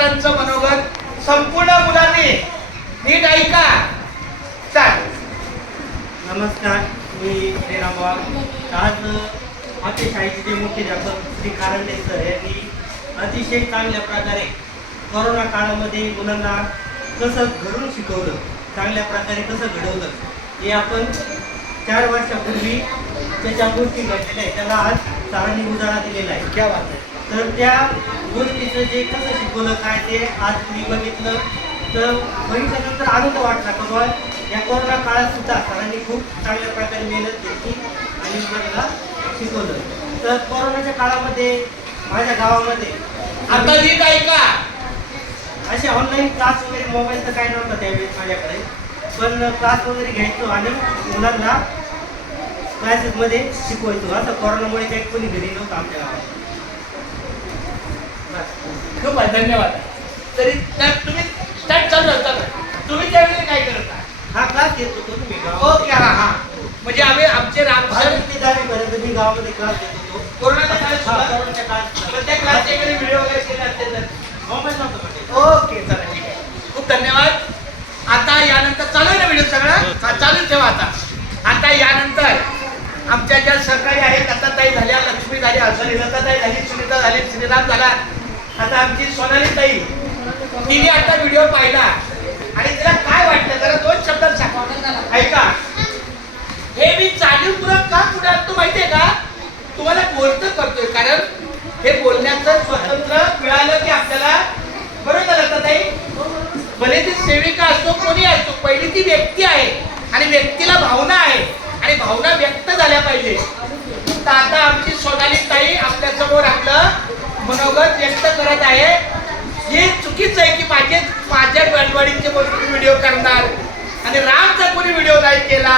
सरांचं मनोगत संपूर्ण मुलांनी नीट ऐका. चाल. नमस्कार, मी श्रीराम वाघ. आज आपल्या शाळेचे जे मुख्याध्यापक श्री कारंडे सर यांनी अतिशय चांगल्या प्रकारे कोरोना काळामध्ये मुलांना कसं घरून शिकवलं, चांगल्या प्रकारे कसं घडवलं, हे आपण 4 वर्षापूर्वी ज्या गोष्टी घडलेल्या आहेत त्याला आज सरांनी उजाळा दिलेला आहे. क्या बात आहे. तर त्या गोष्टीचं जे कसं शिकवलं काय ते आज मी बघितलं, तर बघितल्यानंतर आनंद वाटला. बाबा या कोरोना काळात सुद्धा सरांनी खूप चांगल्या प्रकारे मेहनत घेतली आणि मुलांना शिकवलं. तर कोरोनाच्या काळामध्ये माझ्या गावामध्ये आता नीट ऐका. असे ऑनलाईन क्लास वगैरे, मोबाईल तर काय नव्हता त्यावेळेस माझ्याकडे, पण क्लास वगैरे घ्यायचो आणि मुलांना क्लासेसमध्ये शिकवायचो. असं कोरोनामुळे काही कोणी घरी नव्हतं आमच्या गावात. खूप आहे, धन्यवाद. तरी तुम्ही स्टार्ट चालू होता. तुम्ही त्यावेळी काय करता? हा क्लास घेत होतो तुम्ही ओके. हा हा, म्हणजे आम्ही आमचे राम सर 10वी पर्यंत मी गावामध्ये क्लास घेत होतो. कोरोनाच्या काळात सुद्धा? कोरोनाच्या काळात पण त्या क्लासचे काही व्हिडिओ वगैरे केले असते तर? मोबाईल नव्हता म्हणजे. ओके, चला ठीक आहे. खूप धन्यवाद. आता यानंतर चालू आहे ना व्हिडिओ सगळा? हा, चालूच ठेवा. आता यानंतर आमच्या ज्या सहकारी आहेत, दत्ताताई झाल्या, लक्ष्मी झाली, हर्षाली दत्ताताई झाली, सुनीता झाली, श्रीराम झाला. आता आमची सोनाली ताई, तिने आता व्हिडिओ पाहिला आणि तिला काय वाटलं जरा 2 शब्दात सांगा. ऐका, हे मी जाणीवपूर्वक का पुढे आणतो माहितीये का? तुम्हाला बोलतं करतोय कारण हे बोलण्याचं स्वातंत्र्य मिळालं की आपल्याला. बरोबर लक्षात आहे. भले ती सेविका असतो, कोणी असतो, पहिली ती व्यक्ती आहे आणि व्यक्तीला भावना आहे आणि भावना व्यक्त झाल्या पाहिजे. तर आता आमची सोनाली ताई आपल्या समोर आपलं मनोगत व्यक्त करत आहे. हे चुकीचं आहे की माझ्या गडबडीचे व्हिडिओ करणार आणि रामचा कोणी व्हिडिओ नाही केला.